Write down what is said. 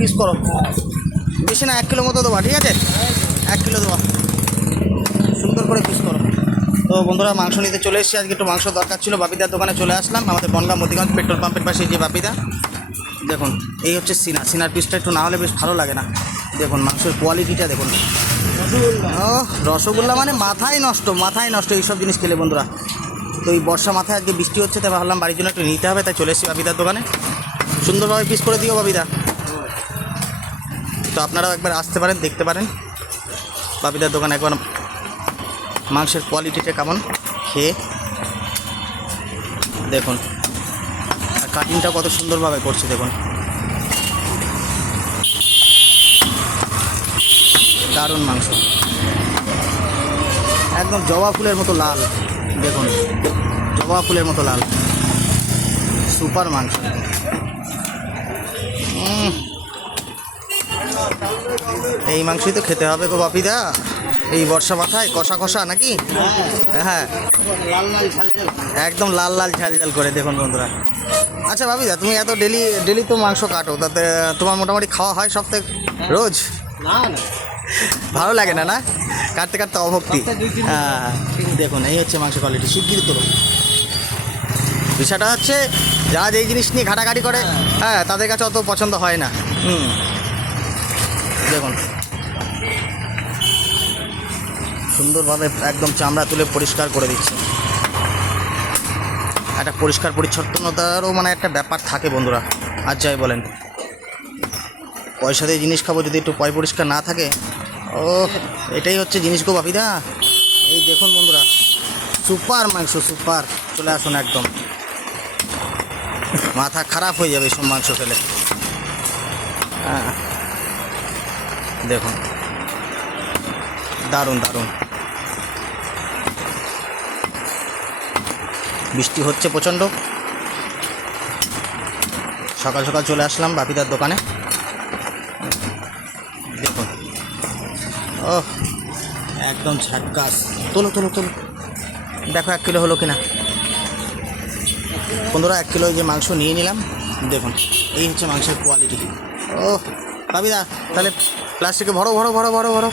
Piece করো, বেশি না 1 কিলো মতো দেবা, ঠিক আছে? 1 কিলো দেবা, সুন্দর করে পিস করো। তো বন্ধুরা মাংস নিতে চলে এসেছি, আজকে একটু মাংস দরকার ছিল। বাপিদার দোকানে চলে আসলাম, আমাদের বনগাঁ মতিগঞ্জ পেট্রোল পাম্পের পাশে যে বাপিদা। দেখুন এই হচ্ছে সিনার পিসটা একটু না হলে বেশ ভালো লাগে না। দেখুন মাংসের কোয়ালিটিটা দেখুন। ও রসগোল্লা মানে মাথায় নষ্ট এইসব জিনিস খেলে বন্ধুরা। তো এই বর্ষা মাথায় আজকে বৃষ্টি হচ্ছে, তাই ভাবলাম বাড়ির জন্য একটু নিতে হবে, তাই চলে এসেছি বাপিদার দোকানে। সুন্দরভাবে পিস করে দিও বাপিদা। তো আপনারাও একবার আসতে পারেন, দেখতে পারেন বাপিদার দোকানে একবার মাংসের কোয়ালিটিটা কেমন খেয়ে দেখুন। আর কাটিংটা কত সুন্দরভাবে করছে দেখুন, দারুণ মাংস, একদম জবা ফুলের মতো লাল। দেখুন জবা ফুলের মতো লাল, সুপার মাংস। এই মাংসই তো খেতে হবে গো বাপিদা, এই বর্ষা মাথায় কষা কষা নাকি? হ্যাঁ একদম লাল লাল ঝাল ঝাল করে দেখুন বন্ধুরা। আচ্ছা বাপিদা, তুমি এত ডেলি তো মাংস কাটো, তাতে তোমার মোটামুটি খাওয়া হয় সপ্তাহে রোজ? ভালো লাগে না, না কাটতে কাটতে অভক্তি। হ্যাঁ দেখুন এই হচ্ছে মাংস কোয়ালিটি, শিগগিরি তোলো। বিষয়টা হচ্ছে যারা যেই জিনিস নিয়ে ঘাটাঘাটি করে, হ্যাঁ তাদের কাছে অত পছন্দ হয় না। দেখুন সুন্দরভাবে একদম চামড়া তুলে পরিষ্কার করে দিচ্ছে। একটা পরিষ্কার পরিচ্ছন্নতারও মানে একটা ব্যাপার থাকে বন্ধুরা, আর যাই বলেন পয়সা দিয়ে জিনিস খাবো, যদি একটু পরিষ্কার না থাকে, ও এটাই হচ্ছে জিনিস গো বাপিদা। এই দেখুন বন্ধুরা সুপার মাংস, সুপার। চলে আসুন, একদম মাথা খারাপ হয়ে যাবে সব মাংস খেলে। হ্যাঁ দেখুন দারুণ দারুণ। বৃষ্টি হচ্ছে প্রচণ্ড, সকাল সকাল চলে আসলাম বাপিদার দোকানে। দেখুন ও একদম ঝাক্কাস। তোলো তোলো তোলো, দেখো 1 কিলো হলো কিনা বন্ধুরা। 1 কিলো যে মাংস নিয়ে নিলাম, দেখুন এই হচ্ছে মাংসের কোয়ালিটি। ও বাপিদা তাহলে প্লাস্টিকে ভরো ভরো ভরো ভরো ভরো।